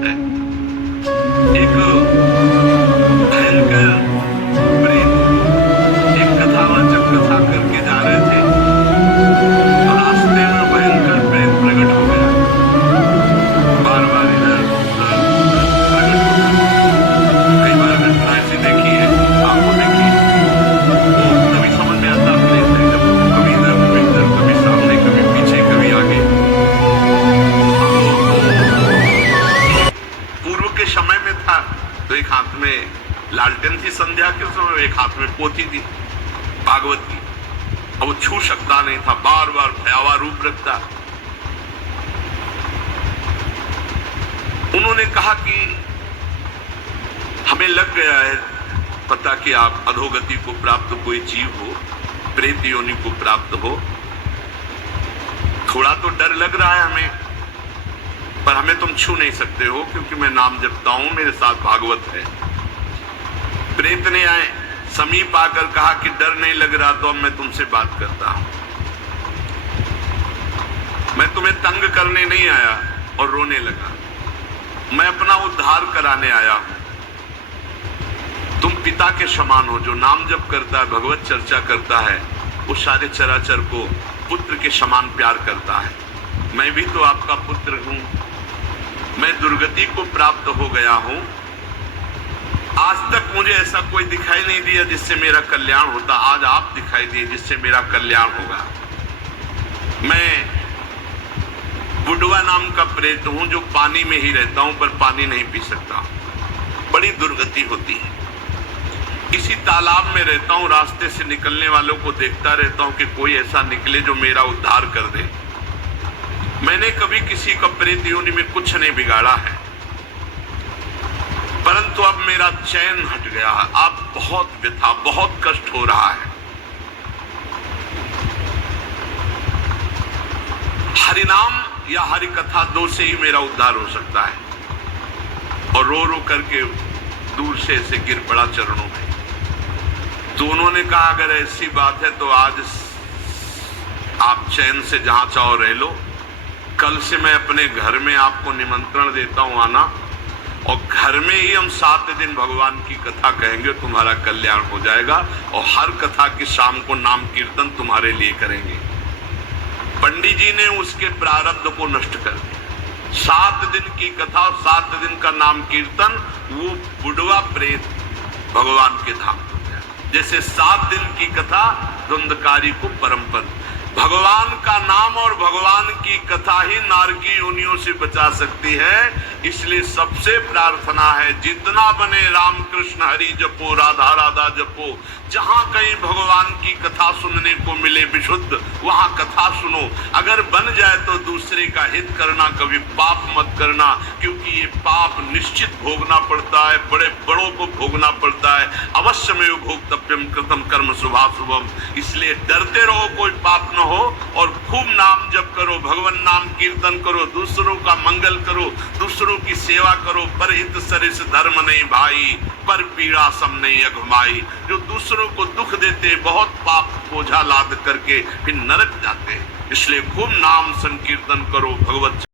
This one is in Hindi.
है। एक भयंकर प्रेत एक कथावाचक कथा करके जा रहे थे, तो रास्ते में भयंकर प्रेत प्रकट हो गया। बार बार इधर उधर उधर प्रकट होता है। कई बार घटना ऐसी देखी है, आपको देखी है, वो तभी समझ में आता प्रेत है जब कभी इधर कभी इधर, कभी सामने कभी पीछे कभी आगे। पूर्व के समय में था तो एक हाथ में लालटेन थी संध्या के समय, एक हाथ में पोथी थी भागवत की, और वो छू सकता नहीं था, बार बार भयावह रूप रखता। उन्होंने कहा कि हमें लग गया है पता कि आप अधोगति को प्राप्त कोई जीव हो, प्रेत योनि को प्राप्त हो। थोड़ा तो डर लग रहा है हमें, पर हमें तुम छू नहीं सकते हो क्योंकि मैं नाम जपता हूं, मेरे साथ भागवत है। प्रेत ने आए समीप आकर कहा कि डर नहीं लग रहा तो अब मैं तुमसे बात करता हूं। मैं तुम्हें तंग करने नहीं आया, और रोने लगा। मैं अपना उद्धार कराने आया हूं। तुम पिता के समान हो, जो नाम जप करता है, भगवत चर्चा करता है, वो सारे चराचर को पुत्र के समान प्यार करता है। मैं भी तो आपका पुत्र हूं। मैं दुर्गति को प्राप्त हो गया हूं। आज तक मुझे ऐसा कोई दिखाई नहीं दिया जिससे मेरा कल्याण होता, आज आप दिखाई दिए जिससे मेरा कल्याण होगा। मैं बुडवा नाम का प्रेत हूं जो पानी में ही रहता हूं पर पानी नहीं पी सकता, बड़ी दुर्गति होती है। इसी तालाब में रहता हूं, रास्ते से निकलने वालों को देखता रहता हूं कि कोई ऐसा निकले जो मेरा उद्धार कर दे। मैंने कभी किसी का प्रेत योनि में कुछ नहीं बिगाड़ा है, परंतु अब मेरा चैन हट गया है। अब बहुत व्यथा, बहुत कष्ट हो रहा है। हरिनाम या हरि कथा दो से ही मेरा उद्धार हो सकता है। और रो रो करके दूर से ऐसे गिर पड़ा चरणों में। तो उन्होंने कहा अगर ऐसी बात है तो आज आप चैन से जहां चाहो रह लो, कल से मैं अपने घर में आपको निमंत्रण देता हूं आना, और घर में ही हम 7 दिन भगवान की कथा कहेंगे, तुम्हारा कल्याण हो जाएगा। और हर कथा की शाम को नाम कीर्तन तुम्हारे लिए करेंगे। पंडित जी ने उसके प्रारब्ध को नष्ट कर दिया। 7 दिन की कथा और 7 दिन का नाम कीर्तन, वो बुढ़वा प्रेत भगवान के धाम हो गया। जैसे 7 दिन की कथा द्वंद्वकारी को परम पद। भगवान का नाम और भगवान की कथा ही नारकी योनियों से बचा सकती है। इसलिए सबसे प्रार्थना है, जितना बने राम कृष्ण हरि जपो, राधा राधा जपो। जहां कहीं भगवान की कथा सुनने को मिले विशुद्ध, वहां कथा सुनो। अगर बन जाए तो दूसरे का हित करना, कभी पाप मत करना, क्योंकि ये पाप निश्चित भोगना पड़ता है, बड़े बड़ों को भोगना पड़ता है। अवश्य में भोक्तव्यम कृतम कर्म शुभाशुभम। इसलिए डरते रहो कोई पाप न हो, और खूब नाम जप करो, भगवान नाम कीर्तन करो, दूसरों का मंगल करो, दूसरों की सेवा करो। परहित सरिस धर्म नहीं भाई, पर पीड़ा सम नहीं अघमाई। जो दूसरों को दुख देते, बहुत पाप बोझा लाद करके फिर नरक जाते हैं। इसलिए खूब नाम संकीर्तन करो, भगवत